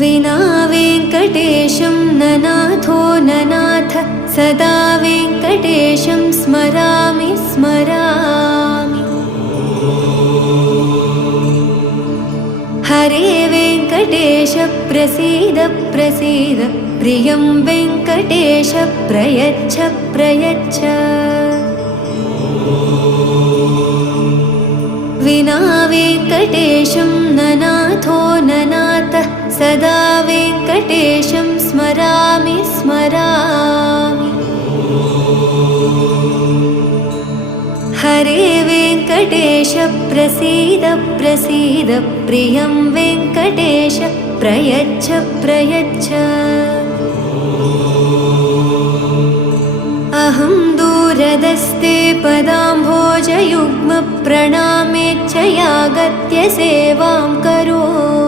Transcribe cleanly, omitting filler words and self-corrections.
विना वेङ्कटेशं ननाथो ननाथ सदा वेङ्कटेशं स्मरामि स्मरामि। हरे वेङ्कटेश प्रसीद प्रसीद प्रियं वेङ्कटेश प्रयच्छ प्रयच्छ। विना वेङ्कटेशं ननाथो ननाथ सदा वेङ्कटेशं स्मरामि स्मरामि। हरे वेङ्कटेश प्रसीद प्रसीद प्रियं वेङ्कटेश प्रयच्छ प्रयच्छ। अहं दूरदस्ते पदाम्भोजयुग्म प्रणामेच्छयागत्य सेवां करोमि।